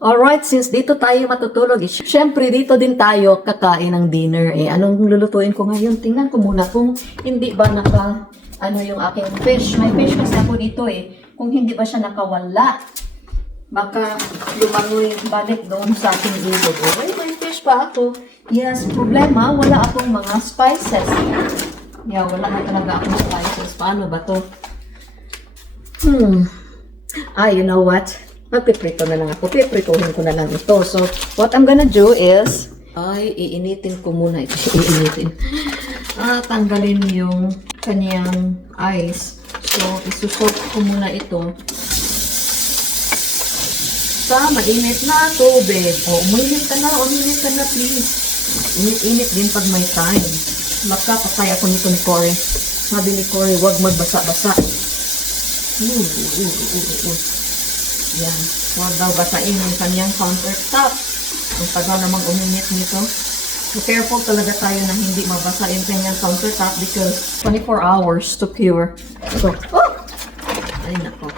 Alright, since dito tayo matutulog, syempre dito din tayo kakain ng dinner. Anong lulutuin ko ngayon? Tingnan ko muna kung hindi ba yung aking fish. May fish kasi ako dito Kung hindi ba siya nakawala, baka lumangoy balik doon sa aking ilog. May fish pa ako. Yes, problema, wala akong mga spices. Wala na talaga akong spices. Paano ba to? You know what? Magpiprito na lang ako. Pipritohin ko na lang ito. So, what I'm gonna do is, iinitin ko muna ito. Iinitin. Tanggalin yung kanyang ice. So, isusok ko muna ito sa mainit na tubig. Uminit ka na, please. Init-init din pag may time. Patay ako nito ni Cory. Sabi ni Cory, huwag magbasa-basa. Yan. Huwag daw basain yung kanyang countertop. Ang tagal namang uminit nito. So, careful talaga tayo na hindi mabasa yung kanyang countertop because 24 hours to cure. So, ay nako.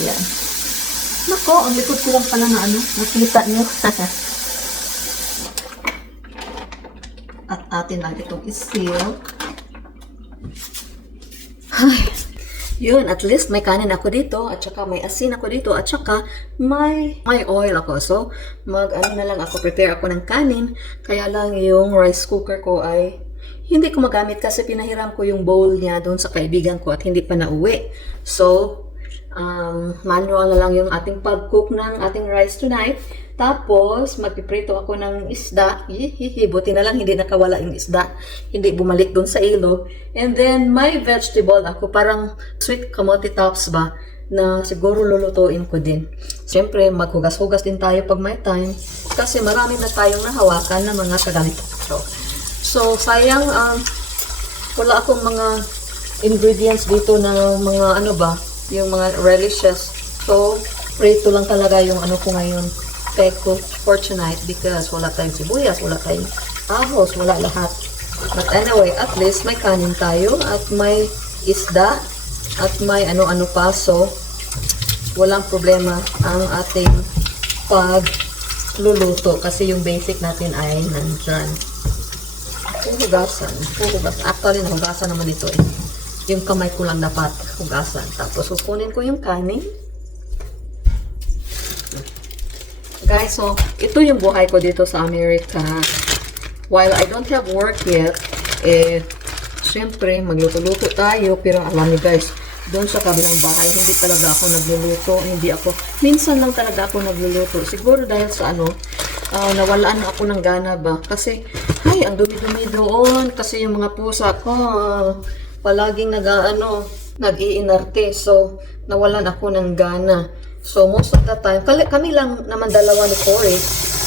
Yan. Nako, ang likod ko lang pala na nakita niyo. At atin lang itong i-seal. Yun, at least may kanin ako dito, at saka may asin ako dito, at saka may oil ako. So, na lang ako, prepare ako ng kanin. Kaya lang yung rice cooker ko ay hindi ko magamit kasi pinahiram ko yung bowl niya doon sa kaibigan ko at hindi pa nauwi. So, manual na lang yung ating pag-cook ng ating rice tonight. Tapos, magpiprito ako ng isda. Buti na lang hindi nakawala yung isda. Hindi bumalik doon sa ilog. And then, may vegetable ako. Parang sweet kamote tops ba? Na siguro lulutuin ko din. Siyempre, maghugas-hugas din tayo pag may time. Kasi marami na tayong nahawakan na mga kaganito. So, sayang, wala akong mga ingredients dito na mga yung mga relishes. So, prito lang talaga yung ko ngayon. Peko for tonight because wala tayong sibuyas, wala tayong ahos, wala lahat. But anyway, at least may kanin tayo at may isda at may ano-ano pa. So, walang problema ang ating pagluluto kasi yung basic natin ay nandyan. Hugasan. Actually, nahugasan naman ito Yung kamay ko lang dapat hugasan. Tapos, kukunin ko yung kanin. Guys, so, ito yung buhay ko dito sa Amerika. While I don't have work yet, syempre, magluto-luto tayo. Pero alam niyo guys, doon sa kabilang bahay, hindi talaga ako nagluluto. Minsan lang talaga ako nagluluto. Siguro dahil sa nawalaan na ako ng gana ba. Kasi, ang dumi-dumi doon. Kasi yung mga pusa ko, palaging nag-iinarte. So, nawalan ako ng gana. So, most of the time, kami lang naman dalawa ni Cory.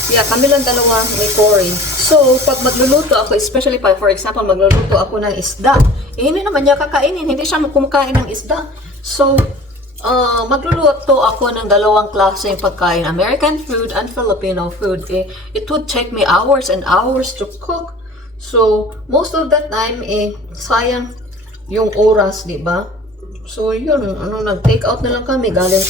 Kami lang dalawa ni Cory. So, pag magluluto ako, especially for example, magluluto ako ng isda, hindi naman niya kakainin, hindi siya kumakain ng isda. So, magluluto ako ng dalawang klase ng pagkain, American food and Filipino food. It would take me hours and hours to cook. So, most of the time, sayang yung oras, di ba? So, yun, nag-take out na lang kami. Galing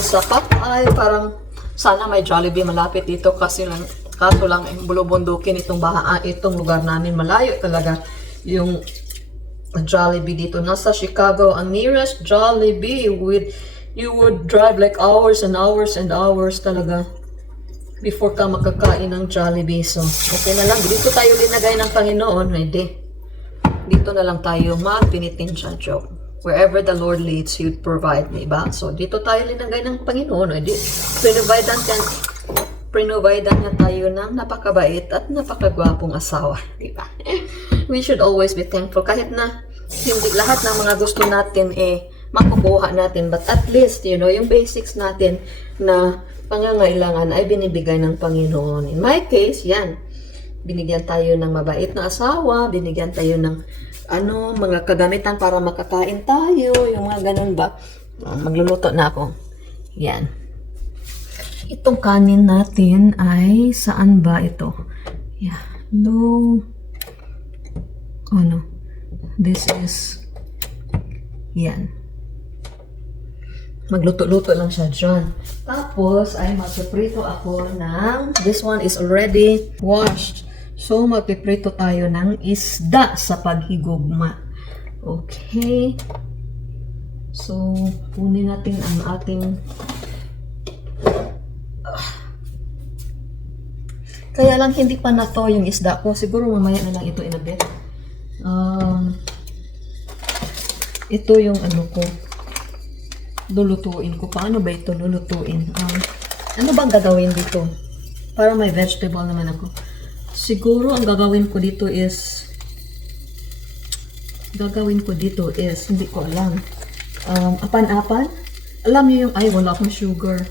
sa Popeye. Parang, sana may Jollibee malapit dito kaso lang, bulubundukin itong lugar namin. Malayo talaga yung Jollibee dito. Nasa Chicago, ang nearest Jollibee you would drive like hours and hours and hours talaga before ka makakain ng Jollibee. So, okay na lang. Dito tayo linagay ng Panginoon. Hindi. Dito na lang tayo magpinitensya joke. Wherever the Lord leads, He would provide, diba? So, dito tayo linagay ng Panginoon. Pinovidean niya tayo ng napakabait at napakagwapong asawa, diba? We should always be thankful. Kahit na hindi lahat ng mga gusto natin makukuha natin. But at least, yung basics natin na pangangailangan ay binibigay ng Panginoon. In my case, yan. Binigyan tayo ng mabait na asawa, binigyan tayo ng mga kagamitan para makakain tayo, yung mga ganun ba. Magluluto na ako. Yan. Itong kanin natin ay saan ba ito? Yeah. this is, yan. Magluto-luto lang siya dyan. Tapos, ay magpiprito ako ng, this one is already washed. So, magpiprito tayo ng isda sa paghigugma. Okay. So, kunin natin ang ating kaya lang hindi pa na-thaw yung isda ko. Siguro mamaya na lang ito in a bit. Ito yung ano ko. Lulutuin ko. Paano ba ito lulutuin? Ano bang gagawin dito? Para may vegetable naman ako. Siguro ang gagawin ko dito is hindi ko alam. Apan-apan? Alam niyo yung, ay wala akong sugar.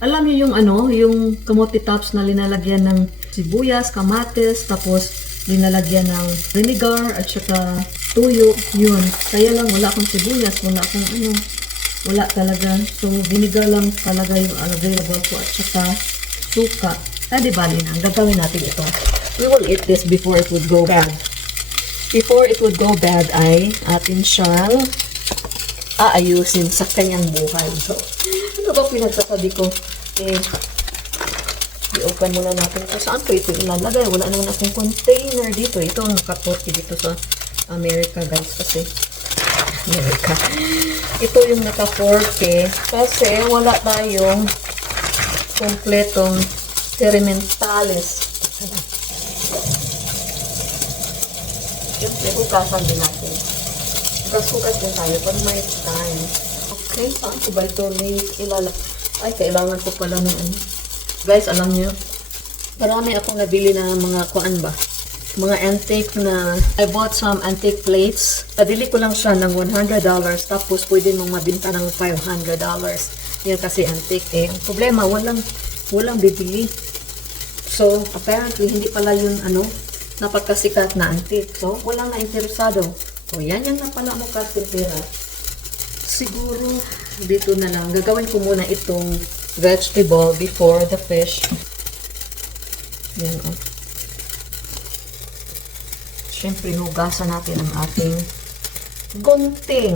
Alam niyo yung ano, yung kamote tops na linalagyan ng sibuyas, kamatis, tapos linalagyan ng vinegar at saka tuyo, yun. Kaya lang wala akong sibuyas, wala akong ano, wala talaga. So vinegar lang talaga yung available ko at saka suka. Di bali na, gagawin natin ito. We will eat this before it would go bad. Before it would go bad ay atin siyang aayusin sa kanyang buhay. So, ano ba pinagsasabi ko? I-open muna natin ito. Saan ko ito ilalagay? Wala naman akong container dito. Ito ang nakaporti dito sa America, guys. Kasi, America. Ito yung nakaporti. Kasi, wala tayong kompletong experimentales. Siyempre, hugasan din natin. Hugas-hugas din tayo pag may time. Okay, saan ko ba ito ay, kailangan ko pala ng ano. Guys, alam niyo, marami akong nabili na mga kuan ba? Mga antique na, I bought some antique plates. Nabili ko lang siya ng $100, tapos pwede mong mabinta ng $500. Yan kasi antique eh. Ang problema, walang bibili. So, apparently, hindi pala yun ano, napagkasikat na antique. So, walang na-interesado. So, yan yung napala mo kartintera. Siguro, dito na lang. Gagawin ko muna itong vegetable before the fish. Yan o. Siyempre, hugasan natin ang ating gunting.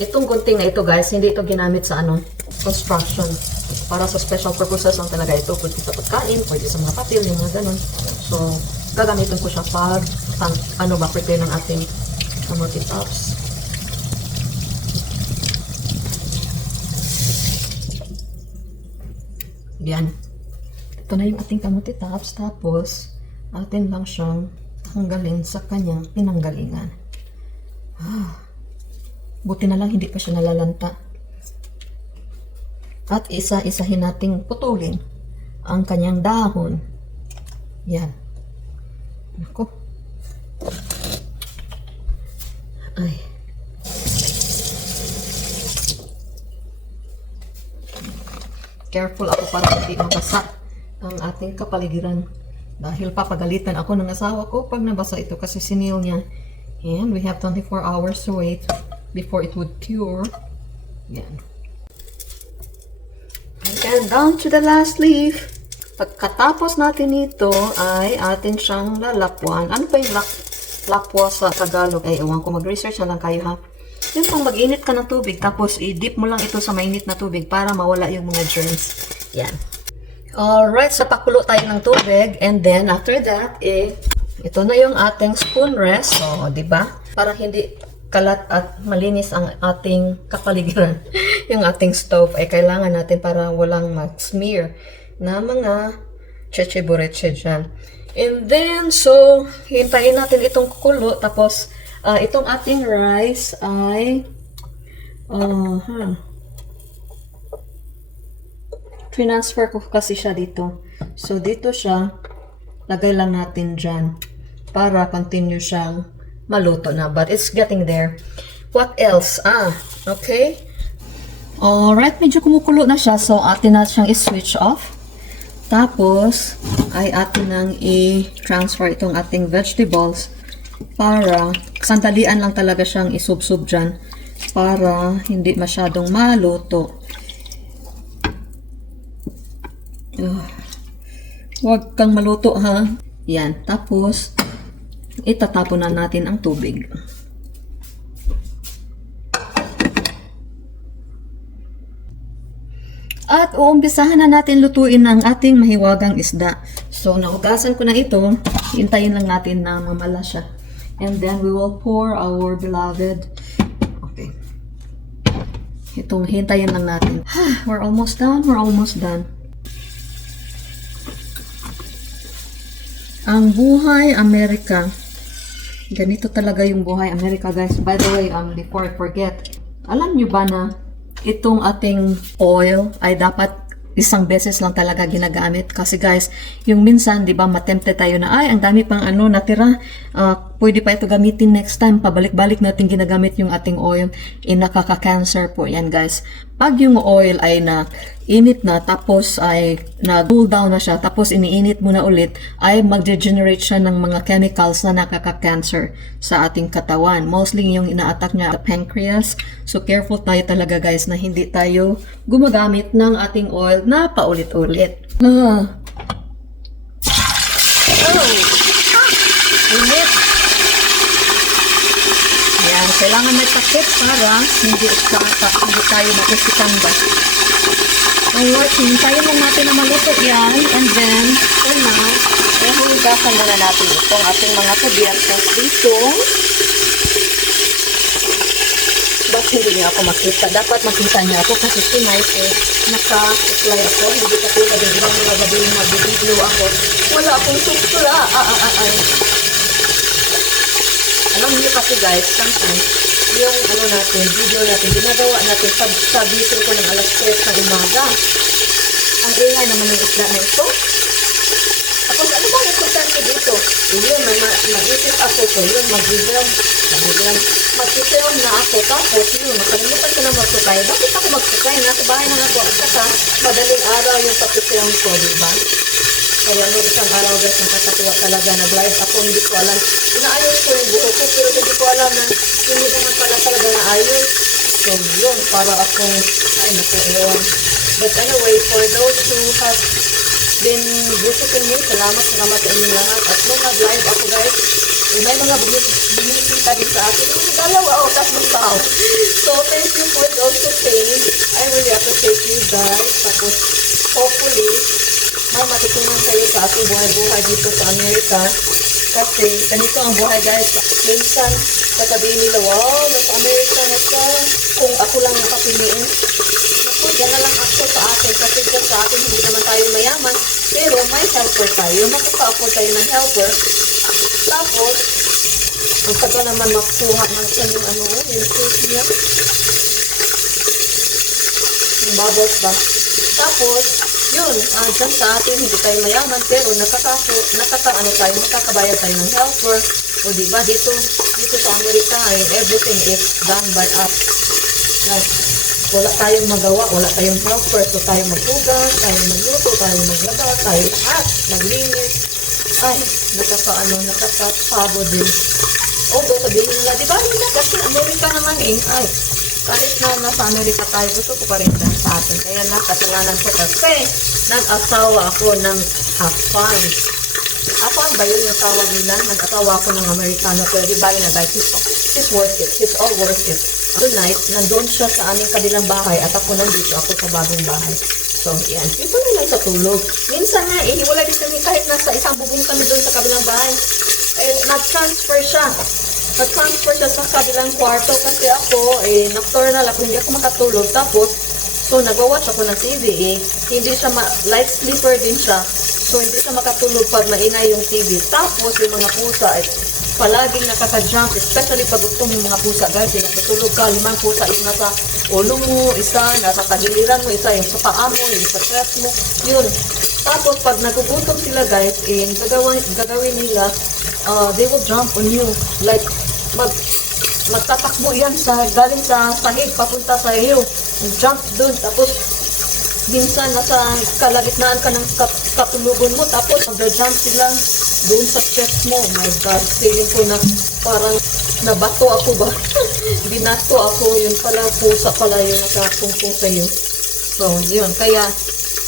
Itong gunting na ito, guys, hindi ito ginamit sa ano, construction. Para sa special purposes lang talaga ito. Pwede sa pagkain, pwede sa mga papel, yung mga ganun. So, gagamitin ko siya para prepare ng ating kamote tops. Yan. Ito na yung ating kamote tops. Tapos, atin lang siyang tanggalin sa kanyang pinanggalingan. Buti na lang hindi pa siya nalalanta. At isa-isahin nating putulin ang kanyang dahon. Yan. Ako. Ay. Careful ako para hindi mabasa ang ating kapaligiran. Dahil papagalitan ako ng asawa ko pag nabasa ito kasi sinil niya. And we have 24 hours to wait before it would cure. Yan. And down to the last leaf. Pagkatapos natin ito ay atin siyang lalapwan. Ano pa yung lapwa sa Tagalog? Ay, ewan ko, mag-research na lang kayo ha. Yun pang mag-init ka ng tubig, tapos i-dip mo lang ito sa mainit na tubig para mawala yung mga germs. Yan. Alright, so pakulo tayo ng tubig, and then after that, ito na yung ating spoon rest. So, di ba? Para hindi kalat at malinis ang ating kapaligiran. Yung ating stove ay kailangan natin para walang mag-smear na mga cheche-bureche dyan. And then, so, hintayin natin itong kukulo. Tapos, itong ating rice ay transfer ko kasi siya dito. So, dito siya, lagay lang natin dyan para continue siyang maluto na. But it's getting there. What else? Okay. Alright, medyo kumukulo na siya. So, atin na siyang i-switch off. Tapos, ay atin nang i-transfer itong ating vegetables para sandalian lang talaga siyang isubsub dyan para hindi masyadong maluto. Huwag kang maluto ha. Yan. Tapos, itatapon na natin ang tubig. At uumpisahan na natin lutuin ang ating mahiwagang isda. So, nahugasan ko na ito. Hintayin lang natin na mamala siya. And then, we will pour our beloved. Okay. Itong hintayin lang natin. We're almost done. We're almost done. Ang buhay Amerika. Ganito talaga yung buhay Amerika, guys. By the way, before I forget, alam nyo ba na itong ating oil ay dapat isang beses lang talaga ginagamit? Kasi guys, yung minsan, di ba, matempte tayo na, ay, ang dami pang natira, pwede pa ito gamitin next time, pabalik-balik natin ginagamit yung ating oil, nakaka-cancer po yan, guys. Pag yung oil ay init na, tapos ay cool down na siya, tapos iniinit mo na ulit, ay mag-degenerate siya ng mga chemicals na nakaka-cancer sa ating katawan. Mostly yung ina-attack niya, the pancreas. So careful tayo talaga, guys, na hindi tayo gumagamit ng ating oil na paulit-ulit. Init! Ayan, kailangan may takip para hindi tayo makusikan ba. Alright, hintayin lang natin na maluto yan. And then, for now, hugasan muna natin itong ating mga kubyertos dito. Ba't hindi niyo ako makita? Dapat makita niyo ako kasi tonight naka-supply ako. Hindi ka tulad ng ibang mga gabi na mag-video ako. Wala akong supply. Alam niyo kasi guys, sometimes, yung video natin, ginagawa natin sa video ko ng alas 3 ng umaga. Ang ingay naman ng isda na ito. Tapos, ano ba importante dito? Yun, mag-isip ako ko. Yun, mag-isip na ako. Tapos, yun, nakalimutan ko na mag-sukay. Bakit ako mag-sukay? Nasa bahay na ako. At saka, madaling araw yung pagkisayang ko, diba? Kaya isang araw guys, nakakatuwa talaga. Nag-live ako, hindi ko alam. Inaayos ko yung buho ko, pero hindi ko alam na hindi naman pala talaga naayos. So, yun, para akong, ewan. But anyway, for those who have been visiting me, salamat sa inyong lahat. At nung nag-live ako guys, may mga bumisita din sa akin. Dalawa o tatlong tao. So, thank you for those who came. I really appreciate you guys. Tapos, hopefully, may matutunan kayo sa ating buhay-buhay dito sa Amerika. Kasi, ganito ang buhay guys. Minsan, sasabihin nila, wow, nasa Amerika na siya. Kung ako lang nakapiliin. Ako, yan na lang ako sa atin. Kasi dyan sa atin, hindi naman tayo mayaman. Pero, may helper tayo. Makaka-afford tayo ng helper. Tapos, ang taga naman makuha ng yung fruit niya. Yung bubbles ba? Tapos, yun, dyan sa atin, hindi tayo mayaman, pero makakabayad tayo ng helper. O diba, dito sa Amerika, everything is done by us. Like, wala tayong magawa, wala tayong helper, so tayo maghugas, tayo magluto, tayo maglaba, tayo lahat, maglinis. Ay, nakakapagod din. Although, sabihin nila, diba, hindi kasi Amerika naman ay, kahit na nasa Amerika tayo, gusto ko pa rin sa atin. Kaya kasalanan ko kasi nag-asawa ako ng Afan. Afan ba yun yung tawag nila? Nag-asawa ako ng Amerikano. Pero di ba na guys, it's worth it. It's all worth it. Tonight, nandun siya sa aming kabilang bahay at ako nandito ako sa bagong bahay. So, yan. Ito na lang sa tulog. Minsan nga, wala din kami kahit nasa isang bubong kami doon sa kabilang bahay. Nag-transfer siya. Nag-transfer siya sa kabilang kwarto kasi ako, nocturnal ako, hindi ako makatulog. Tapos, so nag-watch ako ng TV, hindi siya, light sleeper din siya. So, hindi siya makatulog pag maingay yung TV. Tapos, yung mga pusa, palaging nakaka-jump, especially pag gusto yung mga pusa, guys, nakatulog ka, 5 pusa, isa nasa ulo mo, isa nasa kagiliran mo, isa yung sa paa mo, yung sa chest mo, yun. Tapos, pag nagugutom sila, guys, gagawin nila, they will jump on you. Like, magtatakbo yan galing sa sahig, papunta sa iyo. Jump dun, tapos, minsan, nasa kalagitnaan ka ng katulugon mo, tapos, mag-jump sila doon sa chest mo. Oh my God, feeling ko na parang nabato ako ba? Binato ako, yun pala, pusa pala yun, nakakungkong sa'yo. So, yun, kaya,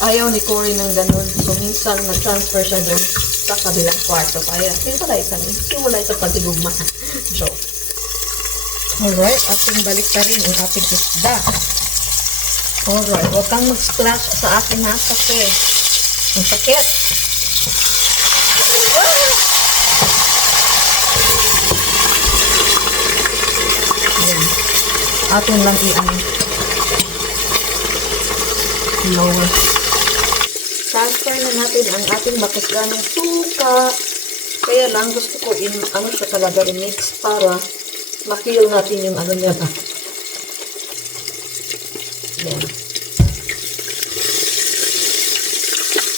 ayaw ni Cory ng ganun. So, minsan, nag-transfer siya doon. sa kabilang kwarto. Kaya, hiwalay kami. Hiwalay sa pagigugma. Joke. Alright, ating balik na rin ang ating isda. Alright, huwag kang mag-splash sa akin ha, kasi ang sakit. Ayan. Atin lang lower. Transfer na natin ang ating makusganong suka. Kaya lang gusto ko ano siya talaga i-mix para ma-feel natin yung ano niya ba. Yan.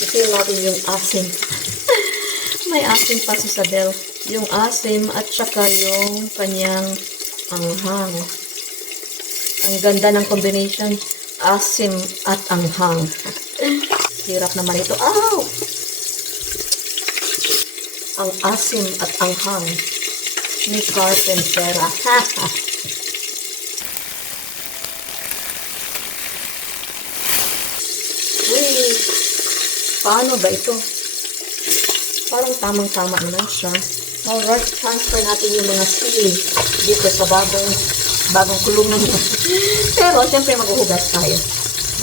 I-feel natin yung asim. May asim pa si Sadel. Yung asim at saka yung kanyang anghang. Ang ganda ng combination. Asim at anghang. Hirap naman ito. Ow! Ang asim at anghang ni Carpentera. Wait! Paano ba ito? Parang tamang-tama naman siya. Alright, transfer natin yung mga sili dito sa bagong kulungan niya. Pero, siyempre, maghuhugas tayo.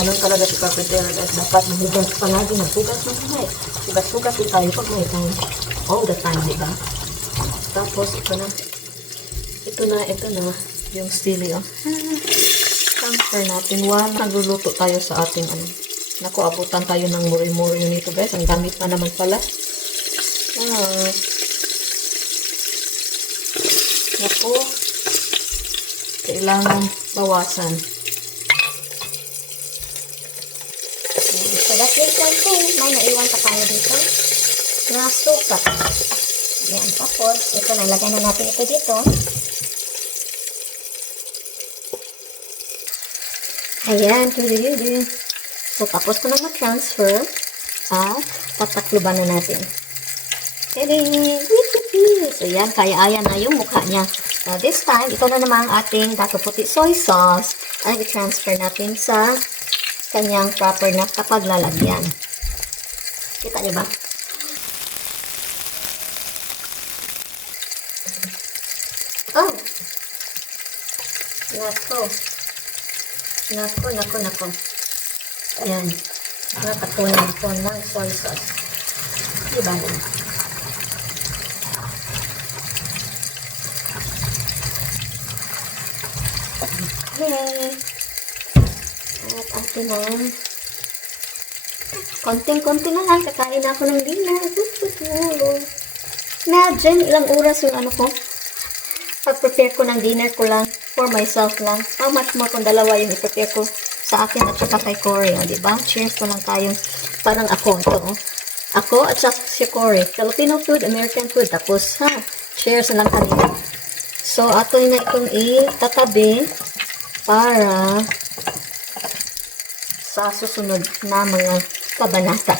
Ganun talaga si Carpentera, guys. Dapat maghugas palagi. Maghugas ng kamay. Hugas-hugas din tayo pag may time. All the time, diba? Tapos, ito na. Yung sili, oh. Transfer natin while nagluluto tayo sa ating, Naku, abutan tayo ng muri-muri nito, guys. Ang gamit na naman pala. Naku, kailangan bawasan. So that's it lang po. May naiwan pa tayo dito na suka. Yan. Tapos, ito na. Lagay na natin ito dito. Ayan. Tuloy-tuloy. So, tapos ko na mag-transfer. At tatakluban na natin. So, yan. Kaya-aya na yung mukha niya. Now, this time, ito na naman ang ating dato puti soy sauce. Ay, i-transfer natin sa kanyang proper na kapag lalagyan. Kita niyo ba? Oh! Nako. Ayan. Nakatunan ito ng soy sauce. Diba na? Okay. At atin na. Konting-konti na lang. Kakain ako ng dinner. Imagine, ilang oras yung ko. Pag-prepare ko ng dinner ko lang. For myself lang. How much more kung dalawa yung i-prepare ko sa akin at saka kay Corey. Diba? Cheers ko lang tayong parang ako. Ito, Ako at saka si Corey. Filipino food, American food. Tapos, cheers na lang kanina. So, ato na itong itatabi para sa susunod na mga kabanata.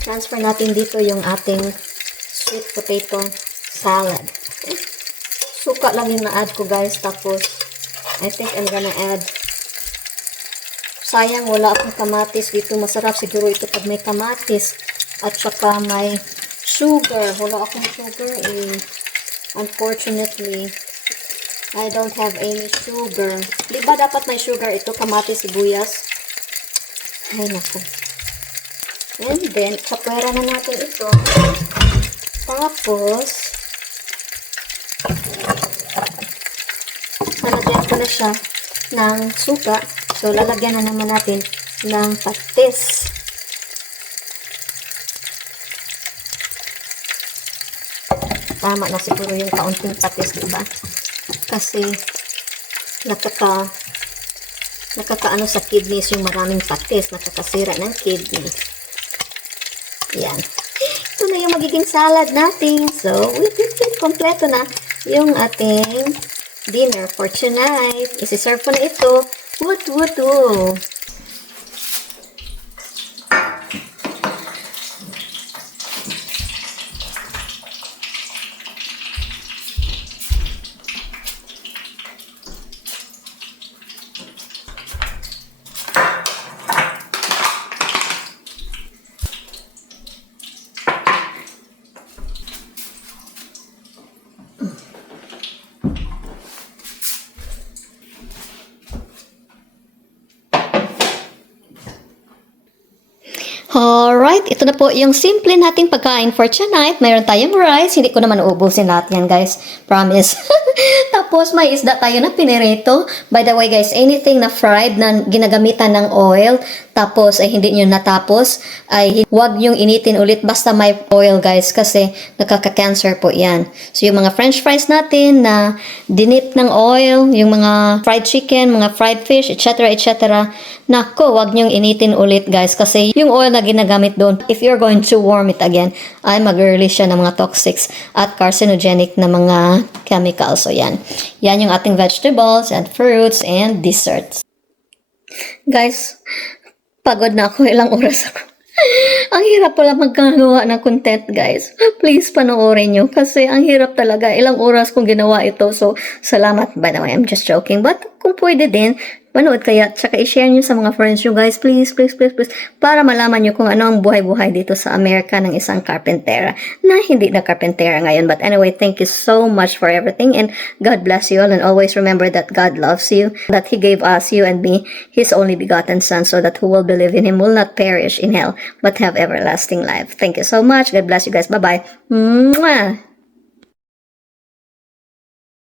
Transfer natin dito yung ating sweet potato salad. Suka lang yung na-add ko, guys. Tapos, I think I'm gonna add, sayang wala akong kamatis dito. Masarap siguro ito pag may kamatis at saka may sugar. Wala akong sugar unfortunately, I don't have any sugar. Diba dapat may sugar ito, kamatis, sibuyas? Ay, naku. And then, kapwera na natin ito. Tapos, lalagyan ko na siya ng suka. So, lalagyan na naman natin ng patis. Tama na siguro yung kaunting patis, diba? Kasi, nakakaano sa kidneys yung maraming patis. Nakakasira ng kidneys. Yan. Ito na yung magiging salad natin. So, kompleto na yung ating dinner for tonight. Isi-serve ko na ito. Woot! Alright, ito na po yung simple nating pagkain for tonight. Mayroon tayong rice. Hindi ko naman uubusin lahat yan, guys. Promise. Tapos, may isda tayo na pinirito. By the way, guys, anything na fried na ginagamitan ng oil, tapos ay hindi nyo natapos, ay huwag nyong initin ulit basta may oil, guys, kasi nakaka-cancer po yan. So, yung mga french fries natin na dinip ng oil, yung mga fried chicken, mga fried fish, etc., etc., nako, huwag nyong initin ulit, guys, kasi yung oil na ginagamit doon, if you're going to warm it again, ay mag-release siya ng mga toxics at carcinogenic na mga chemicals. So, yan. Yan yung ating vegetables and fruits and desserts. Guys, pagod na ako. Ilang oras ako. Ang hirap pala magkagawa ng content, guys. Please, panoorin nyo. Kasi ang hirap talaga. Ilang oras kong ginawa ito. So, salamat. By the way, I'm just joking. But, kung pwede din, panood kaya, tsaka i-share nyo sa mga friends nyo, guys. Please, please, please, please. Para malaman nyo kung ano ang buhay-buhay dito sa Amerika ng isang carpentera na hindi na carpentera ngayon. But anyway, thank you so much for everything. And God bless you all. And always remember that God loves you. That He gave us, you and me, His only begotten Son. So that who will believe in Him will not perish in hell, but have everlasting life. Thank you so much. God bless you guys. Bye-bye. Mwah!